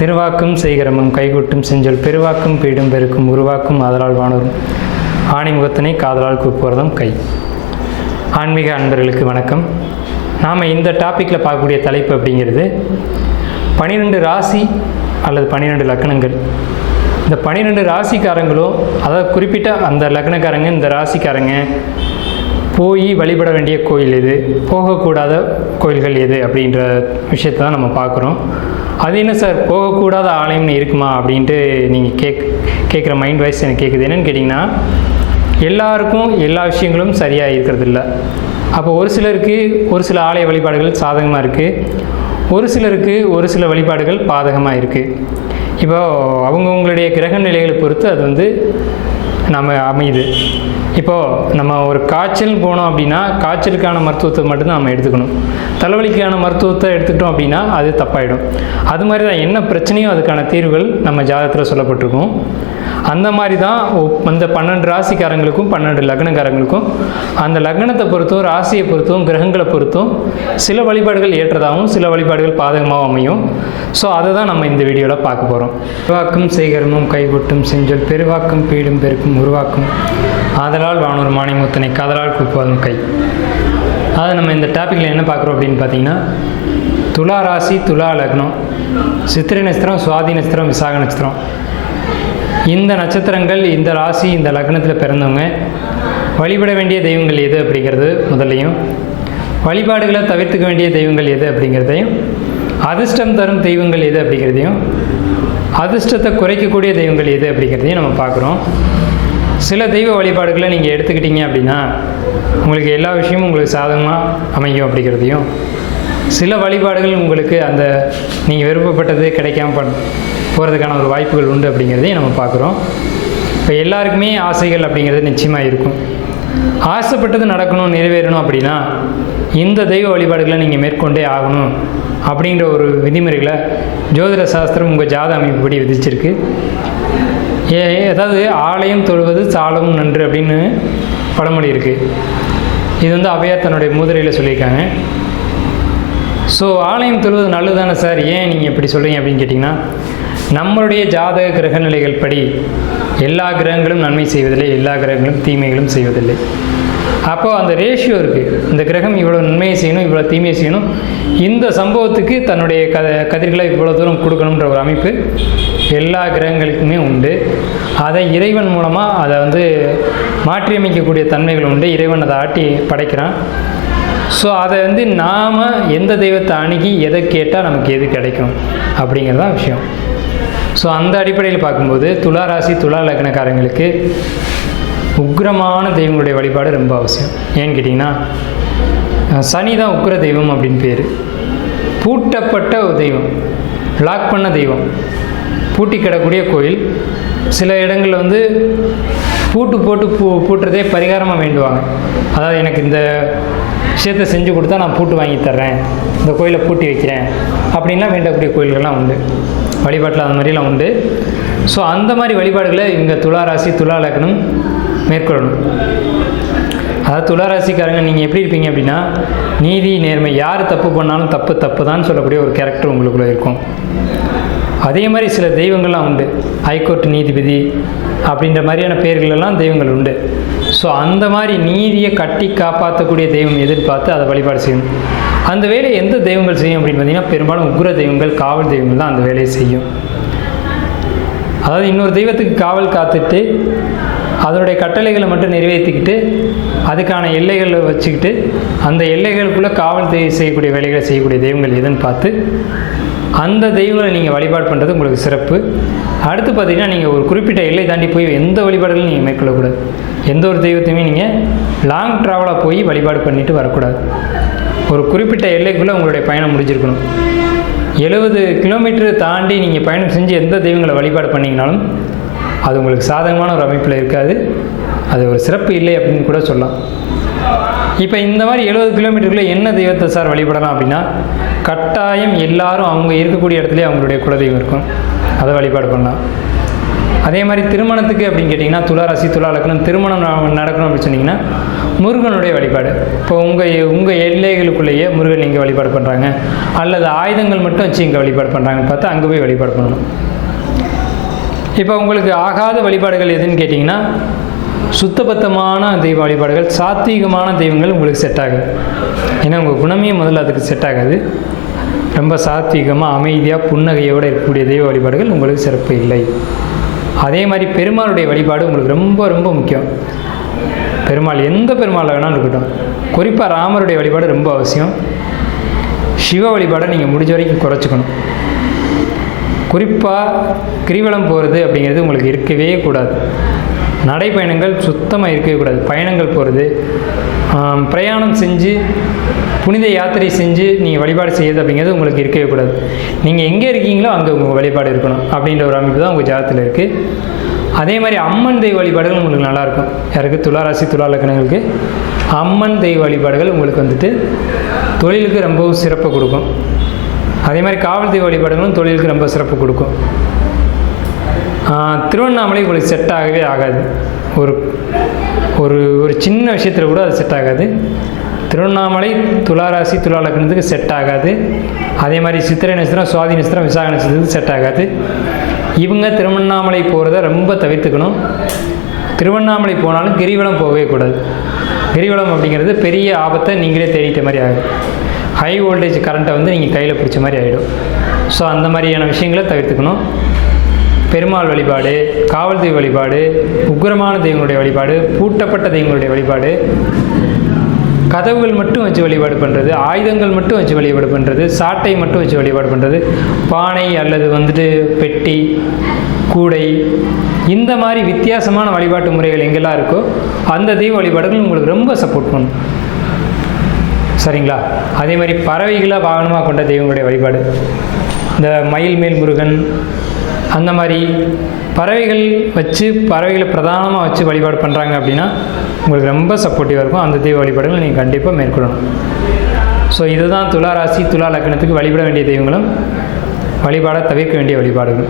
திருவாக்கும் செய்கிறமும் கைகூட்டும் செஞ்சொல் பெருவாக்கும் பீடும் பெருக்கும் உருவாக்கும் ஆதலால் வானோரும் ஆணிமுகத்தினை காதலால் கூப்புவதும் கை. ஆன்மீக அன்பர்களுக்கு வணக்கம். நாம் இந்த டாப்பிக்கில் பார்க்கக்கூடிய தலைப்பு அப்படிங்கிறது 12 ராசி அல்லது 12 லக்னங்கள். இந்த 12 ராசிக்காரங்களும், அதாவது குறிப்பிட்ட அந்த லக்னக்காரங்க, இந்த ராசிக்காரங்க போய் வழிபட வேண்டிய கோயில் எது, போகக்கூடாத கோயில்கள் எது அப்படின்ற விஷயத்தை தான் நம்ம பார்க்குறோம். அது என்ன சார், போகக்கூடாத ஆலயம்னு இருக்குமா அப்படின்ட்டு நீங்கள் கேட்குற மைண்ட் வாய்ஸ் எனக்கு கேட்குது. என்னென்னு கேட்டிங்கன்னா, எல்லாருக்கும் எல்லா விஷயங்களும் சரியாக இருக்கிறது இல்லை. அப்போ ஒரு சிலருக்கு ஒரு சில ஆலய வழிபாடுகள் சாதகமாக இருக்குது, ஒரு சிலருக்கு ஒரு சில வழிபாடுகள் பாதகமாக இருக்குது. இப்போ அவங்கவுங்களுடைய கிரக நிலைகளை பொறுத்து அது வந்து நம்ம அமையுது. இப்போது நம்ம ஒரு காய்ச்சல் போனோம் அப்படின்னா காய்ச்சலுக்கான மருத்துவத்தை மட்டும்தான் நம்ம எடுத்துக்கணும். தலைவலிக்கான மருத்துவத்தை எடுத்துக்கிட்டோம் அப்படின்னா அது தப்பாயிடும். அது மாதிரி தான் என்ன பிரச்சனையோ அதுக்கான தீர்வுகள் நம்ம ஜாதகத்தில் சொல்லப்பட்டிருக்கும். அந்த மாதிரி தான் அந்த 12 ராசிக்காரங்களுக்கும் 12 லக்னக்காரங்களுக்கும் அந்த லக்னத்தை பொறுத்தும் ராசியை பொறுத்தும் கிரகங்களை பொறுத்தும் சில வழிபாடுகள் ஏற்றதாகவும் சில வழிபாடுகள் பாதகமாகவும் அமையும். ஸோ அதை தான் நம்ம இந்த வீடியோவில் பார்க்க போகிறோம். பெருவாக்கும் செய்கரமும் கைகூட்டும் செஞ்சொல் பெருவாக்கும் பீடும் பெருக்கும் உருவாக்கும் ஆதலால் வானோரும் ஆணிமுகத்தினை காதலால் கூப்புவதும் கை. அதை நம்ம இந்த டாப்பிக்கில் என்ன பார்க்குறோம் அப்படின்னு பார்த்தீங்கன்னா, துலா ராசி துலா லக்னம், சித்திரை நட்சத்திரம், சுவாதி நட்சத்திரம், விசாக நட்சத்திரம், இந்த நட்சத்திரங்கள் இந்த ராசி இந்த லக்னத்தில் பிறந்தவங்க வழிபட வேண்டிய தெய்வங்கள் எது அப்படிங்கிறது முதல்லையும், வழிபாடுகளை தவிர்த்துக்க வேண்டிய தெய்வங்கள் எது அப்படிங்கிறதையும், அதிர்ஷ்டம் தரும் தெய்வங்கள் எது அப்படிங்கிறதையும், அதிர்ஷ்டத்தை குறைக்கக்கூடிய தெய்வங்கள் எது அப்படிங்கிறதையும் நம்ம பார்க்குறோம். சில தெய்வ வழிபாடுகளை நீங்கள் எடுத்துக்கிட்டீங்க அப்படின்னா உங்களுக்கு எல்லா விஷயமும் உங்களுக்கு சாதகமாக அமையும் அப்படிங்கிறதையும், சில வழிபாடுகள் உங்களுக்கு அந்த நீங்கள் விருப்பப்பட்டது கிடைக்காம போகிறதுக்கான ஒரு வாய்ப்புகள் உண்டு அப்படிங்கிறதையும் நம்ம பார்க்குறோம். இப்போ எல்லாருக்குமே ஆசைகள் அப்படிங்கிறது நிச்சயமாக இருக்கும். ஆசைப்பட்டது நடக்கணும், நிறைவேறணும் அப்படின்னா இந்த தெய்வ வழிபாடுகளை நீங்கள் மேற்கொண்டே ஆகணும் அப்படிங்கிற ஒரு விதிமுறைகளை ஜோதிட சாஸ்திரம் உங்கள் ஜாத அமைப்புப்படி விதிச்சிருக்கு. அதாவது ஆலயம் தொழுவது சாலவும் நன்று அப்படின்னு பழமொழி இருக்குது. இது வந்து அவையார் தன்னுடைய மூதுரையில் சொல்லியிருக்காங்க. ஸோ ஆலயம் தொழுவது நல்லது தானே சார், ஏன் நீங்கள் இப்படி சொல்கிறீங்க அப்படின்னு கேட்டிங்கன்னா, நம்மளுடைய ஜாதக கிரக நிலைகள் படி எல்லா கிரகங்களும் நன்மை செய்வதில்லை, எல்லா கிரகங்களும் தீமைகளும் செய்வதில்லை. அப்போது அந்த ரேஷியோ இருக்குது. இந்த கிரகம் இவ்வளோ நன்மையை செய்யணும், இவ்வளோ தீமையை செய்யணும், இந்த சம்பவத்துக்கு தன்னுடைய கதிர்களை இவ்வளோ தூரம் கொடுக்கணுன்ற ஒரு அமைப்பு எல்லா கிரகங்களுக்குமே உண்டு. அதை இறைவன் மூலமாக அதை வந்து மாற்றியமைக்கக்கூடிய தன்மைகள் உண்டு. இறைவன் அதை ஆட்டி படைக்கிறான். ஸோ அதை வந்து நாம் எந்த தெய்வத்தை அணுகி எதை கேட்டால் நமக்கு எது கிடைக்கும் அப்படிங்கிறதான் விஷயம். ஸோ அந்த அடிப்படையில் பார்க்கும்போது துலா ராசி துலா லக்னக்காரங்களுக்கு உக்கிரமான தெய்வங்களுடைய வழிபாடு ரொம்ப அவசியம். ஏன்னு கேட்டிங்கன்னா, சனி தான் உக்கிர தெய்வம் அப்படின்னு பேர். பூட்டப்பட்ட ஒரு தெய்வம், லாக் பண்ண தெய்வம், பூட்டி கிடக்கூடிய கோயில். சில இடங்களில் வந்து பூட்டு போட்டு பூட்டுறதே பரிகாரமாக வேண்டுவாங்க. அதாவது எனக்கு இந்த விஷயத்தை செஞ்சு கொடுத்தா நான் பூட்டு வாங்கி தர்றேன், இந்த கோயிலை பூட்டி வைக்கிறேன் அப்படின்லாம் வேண்டக்கூடிய கோயில்கள்லாம் உண்டு. வழிபாட்டில் அந்த மாதிரிலாம் உண்டு. ஸோ அந்த மாதிரி வழிபாடுகளை இவங்க துலா ராசி துலா லக்னம் மேற்கொள்ளணும். அதாவது துலா ராசிக்காரங்க நீங்கள் எப்படி இருப்பீங்க அப்படின்னா, நீதி நேர்மை, யார் தப்பு பண்ணாலும் தப்பு தான் சொல்லக்கூடிய ஒரு கேரக்டர் உங்களுக்குள்ளே இருக்கும். அதே மாதிரி சில தெய்வங்கள்லாம் உண்டு. ஹைகோர்ட் நீதிபதி அப்படின்ற மாதிரியான பெயர்களெல்லாம் தெய்வங்கள் உண்டு. ஸோ அந்த மாதிரி நீதியை கட்டி காப்பாற்றக்கூடிய தெய்வம் எதிர்பார்த்து அதை வழிபாடு செய்யணும். அந்த வேலையை எந்த தெய்வங்கள் செய்யும் அப்படின்னு பார்த்தீங்கன்னா, பெரும்பாலும் உக்ர தெய்வங்கள், காவல் தெய்வங்கள் தான் அந்த வேலையை செய்யும். அதாவது இன்னொரு தெய்வத்துக்கு காவல் காத்துட்டு அதனுடைய கட்டளைகளை மட்டும் நிறைவேற்றிக்கிட்டு அதுக்கான எல்லைகளை வச்சுக்கிட்டு அந்த எல்லைகளுக்குள்ளே காவல் செய்யக்கூடிய வேலைகளை செய்யக்கூடிய தெய்வங்கள் எதுன்னு பார்த்து அந்த தெய்வங்களை நீங்கள் வழிபாடு பண்ணுறது உங்களுக்கு சிறப்பு. அடுத்து பார்த்தீங்கன்னா, நீங்கள் ஒரு குறிப்பிட்ட எல்லை தாண்டி போய் எந்த வழிபாடுகளும் நீங்கள் மேற்கொள்ளக்கூடாது. எந்த ஒரு தெய்வத்தையுமே நீங்கள் லாங் ட்ராவலாக போய் வழிபாடு பண்ணிட்டு வரக்கூடாது. ஒரு குறிப்பிட்ட எல்லைக்குள்ளே உங்களுடைய பயணம் முடிஞ்சிருக்கணும். 70 கிலோமீட்டர் தாண்டி நீங்கள் பயணம் செஞ்சு எந்த தெய்வங்களை வழிபாடு பண்ணிங்கனாலும் அது உங்களுக்கு சாதகமான ஒரு அமைப்பில் இருக்காது. அது ஒரு சிறப்பு இல்லை அப்படின்னு கூட சொல்லலாம். இப்போ இந்த மாதிரி 70 கிலோமீட்டருக்குள்ளே என்ன தெய்வத்தை சார் வழிபடலாம் அப்படின்னா, கட்டாயம் எல்லாரும் அவங்க இருக்கக்கூடிய இடத்துலேயே அவங்களுடைய குலதெய்வம் இருக்கும், அதை வழிபாடு பண்ணலாம். அதே மாதிரி திருமணத்துக்கு அப்படின்னு கேட்டிங்கன்னா துலா ராசி துலா லக்னம் திருமணம் நடக்கணும் அப்படின்னு சொன்னிங்கன்னா முருகனுடைய வழிபாடு. இப்போ உங்கள் எல்லைகளுக்குள்ளேயே முருகன் இங்கே வழிபாடு பண்ணுறாங்க, அல்லது ஆயுதங்கள் மட்டும் வச்சு இங்கே வழிபாடு பண்ணுறாங்கன்னு பார்த்தா அங்கே போய் வழிபாடு பண்ணணும். இப்போ உங்களுக்கு ஆகாத வழிபாடுகள் எதுன்னு கேட்டிங்கன்னா சுத்தபத்தமான தெய்வ வழிபாடுகள், சாத்வீகமான தெய்வங்கள் உங்களுக்கு செட் ஆகுது. ஏன்னா உங்கள் குணமே முதல்ல அதுக்கு செட் ஆகாது. ரொம்ப சாத்வீகமாக அமைதியாக புன்னகையோடு இருக்கக்கூடிய தெய்வ வழிபாடுகள் உங்களுக்கு சிறப்பு இல்லை. அதே மாதிரி பெருமாளுடைய வழிபாடு உங்களுக்கு ரொம்ப ரொம்ப முக்கியம். பெருமாள் எந்த பெருமாள் வேணாலும் இருக்கட்டும், குறிப்பாக ராமருடைய வழிபாடு ரொம்ப அவசியம். சிவ வழிபாடை நீங்கள் முடிஞ்ச வரைக்கும் குறைச்சிக்கணும். குறிப்பாக கிரிவலம் போகிறது அப்படிங்கிறது உங்களுக்கு இருக்கவே கூடாது. நடைப்பயணங்கள் சுத்தமாக இருக்கவே கூடாது. பயணங்கள் போகிறது, பிரயாணம் செஞ்சு புனித யாத்திரை செஞ்சு நீங்கள் வழிபாடு செய்யுது அப்படிங்கிறது உங்களுக்கு இருக்கவே கூடாது. நீங்கள் எங்கே இருக்கீங்களோ அங்கே உங்கள் வழிபாடு இருக்கணும் அப்படின்ற ஒரு அமைப்பு தான் உங்கள் ஜாதகத்தில் இருக்குது. அதே மாதிரி அம்மன் தெய்வ வழிபாடுகள் உங்களுக்கு நல்லாயிருக்கும். யாருக்கு துலா ராசி துலா லக்னங்களுக்கு அம்மன் தெய்வ வழிபாடுகள் உங்களுக்கு வந்துட்டு தொழிலுக்கு ரொம்பவும் சிறப்பு கொடுக்கும். அதே மாதிரி காவல் தெய்வ வழிபாடுகளும் தொழிலுக்கு ரொம்ப சிறப்பு கொடுக்கும். திருவண்ணாமலை உங்களுக்கு செட் ஆகவே ஆகாது. ஒரு ஒரு ஒரு சின்ன விஷயத்தில் கூட அது செட் ஆகாது. திருவண்ணாமலை துலா ராசி துலா லக்னத்துக்கு செட் ஆகாது. அதே மாதிரி சித்திரை நட்சத்திரம், சுவாதி நட்சத்திரம், விசாக நட்சத்திரத்துக்கு செட் ஆகாது. இவங்க திருவண்ணாமலை போகிறத ரொம்ப தவிர்த்துக்கணும். திருவண்ணாமலை போனாலும் கிரிவலம் போகவே கூடாது. கிரிவலம் அப்படிங்கிறது பெரிய ஆபத்தை நீங்களே தேடிட்ட மாதிரி ஆகும். ஹை வோல்டேஜ் கரண்ட்டை வந்து நீங்கள் கையில் பிடிச்ச மாதிரி ஆகிடும். ஸோ அந்த மாதிரியான விஷயங்களை தவிர்த்துக்கணும். பெருமாள் வழிபாடு, காவல் தெய்வ வழிபாடு, உக்கிரமான தெய்வங்களுடைய வழிபாடு, பூட்டப்பட்ட தெய்வங்களுடைய வழிபாடு, கதவுகள் மட்டும் வச்சு வழிபாடு பண்ணுறது, ஆயுதங்கள் மட்டும் வச்சு வழிபாடு பண்ணுறது, சாட்டை மட்டும் வச்சு வழிபாடு பண்ணுறது, பானை அல்லது வந்துட்டு பெட்டி, கூடை, இந்த மாதிரி வித்தியாசமான வழிபாட்டு முறைகள் எங்கெல்லாம் இருக்கோ அந்த தெய்வ வழிபாடுகள் உங்களுக்கு ரொம்ப சப்போர்ட் பண்ணும். சரிங்களா? அதே மாதிரி பறவைகளாக வாகனமாக கொண்ட தெய்வங்களுடைய வழிபாடு, இந்த மயில் மேல் முருகன், அந்த மாதிரி பறவைகள் வச்சு பறவைகளை பிரதானமாக வச்சு வழிபாடு பண்ணுறாங்க அப்படின்னா உங்களுக்கு ரொம்ப சப்போர்ட்டிவாக இருக்கும். அந்த தெய்வ வழிபாடுகள் நீங்கள் கண்டிப்பாக மேற்கொள்ளணும். ஸோ இதுதான் துலா ராசி துலா லக்னத்துக்கு வழிபட வேண்டிய தெய்வங்களும் வழிபாட தவிர்க்க வேண்டிய வழிபாடுகள்.